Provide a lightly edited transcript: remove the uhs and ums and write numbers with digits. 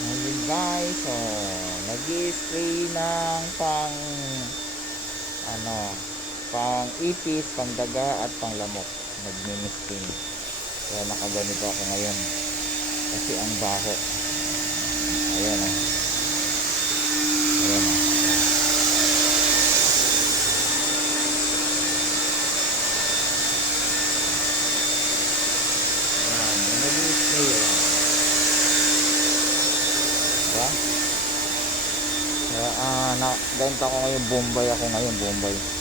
Ayun guys, so nag-i-spray ng ano, pang ipis, pang daga at pang lamok. Nagmi-misting. Kaya nakaganito ako ngayon. Kasi ang baho. Ayan oh. Ayan oh. Ayan, nag-i-spray oh. Diba? Kaya ganito ako ngayon, Bombay ako ngayon, Bombay.